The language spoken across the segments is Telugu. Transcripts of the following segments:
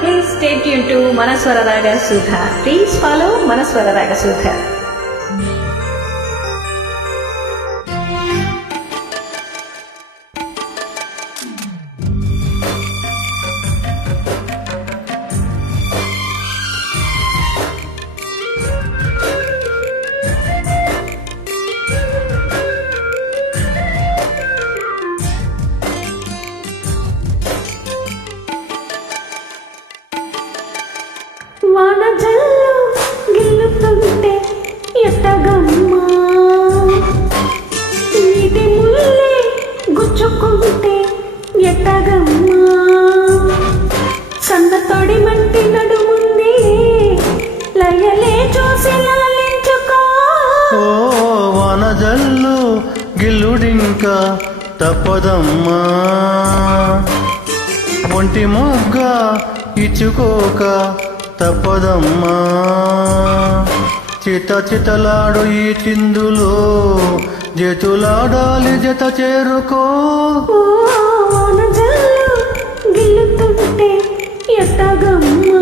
Please stay tuned to Manaswara Raga Sudha. Please follow Manaswara Raga Sudha. వానజల్లు గిల్లుతుంటే ఎట్టగమ్మా, నీటి ముల్లే గుచ్చుకుంటే ఎట్టగమ్మా, సన్నతోడి మంటి నడుముంది లయలే చూసి లాలించుకో. ఓ వానజల్లు గిల్లుడింకా తప్పదమ్మా, ఒంటి మొగ్గ ఇచ్చుకోక తప్పదమ్మా, చిత చితలాడు ఈ చిందులో జతులాడాలి జత చేరుకో. ఓ వానజల్లు గిల్లుతుంటే ఎట్టగమ్మా.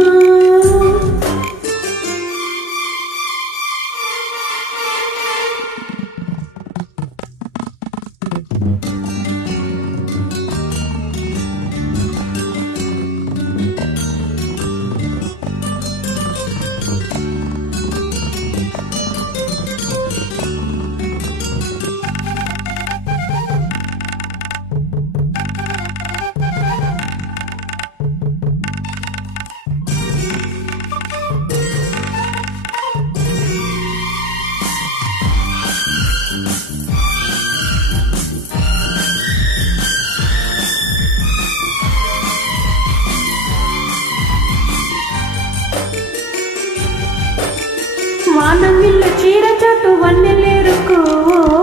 వానమిల్ల చీర చాటు వన్నెలేరుకో,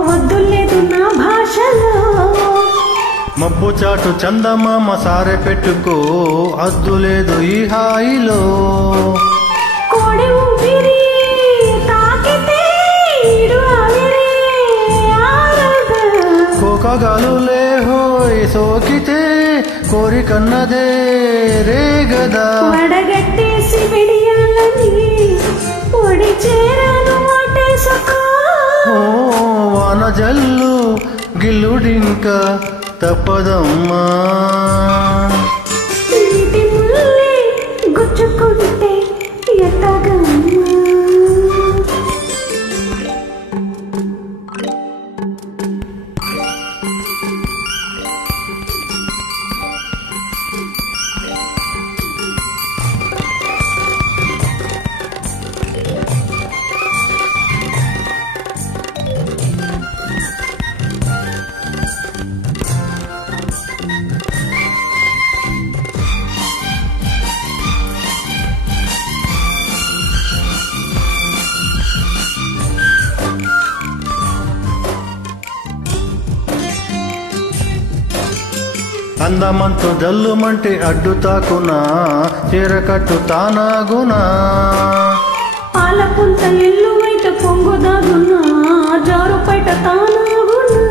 వద్దులేదు నా భాషలో. మబ్బు చాటు చందమామ సారె పెట్టుకో, అద్దులేదు ఈ హాయిలో. కోడి ఊపిరి తాకితే ఈడు ఆవిరి ఆరదు, కోకగాలులే హోయ్ సోకితే కోరికన్నదే రేగదా. వడగట్టేసి విడియాలని పొడి చేరాను ఓటేసుకో. ఓ వానజల్లు గిల్లుడింకా తప్పదమ్మా, నీటి ముల్లే గుచ్చుకుంటే ఎట్టగమ్మా. అందమంతు జల్లుమంటే అడ్డు తాకునా, చీరకట్టు తానాగునా. పాలపుంత ఎల్లు అయితే పొంగుదాగునా, జారు పైట తానాగునా.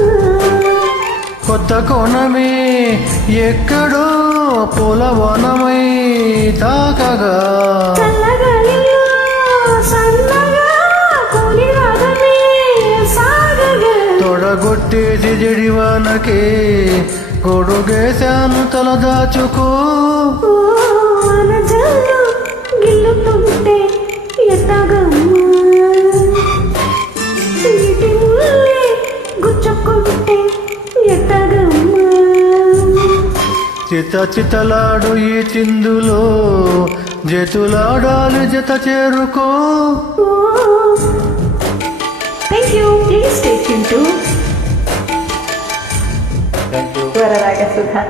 కొత్త కోణమే ఎక్కడో పూలవనమై తాకగా, చల్లగాలిలో సన్నగా కూలి రాగమే సాగగా. తొడగొట్టేసి జడివానకే గొడుగేశాను తల దాచుకో. ఓ వానజల్లు గిల్లుతుంటే ఎట్టగమ్మా, నీటి ముల్లే గుచ్చుకుంటే ఎట్టగమ్మా. చిత చితలాడు ఈ చిందులో జతులాడాలి జత చేరుకో. Thank you. Please stay tuned to Manaswara Raga Sudha.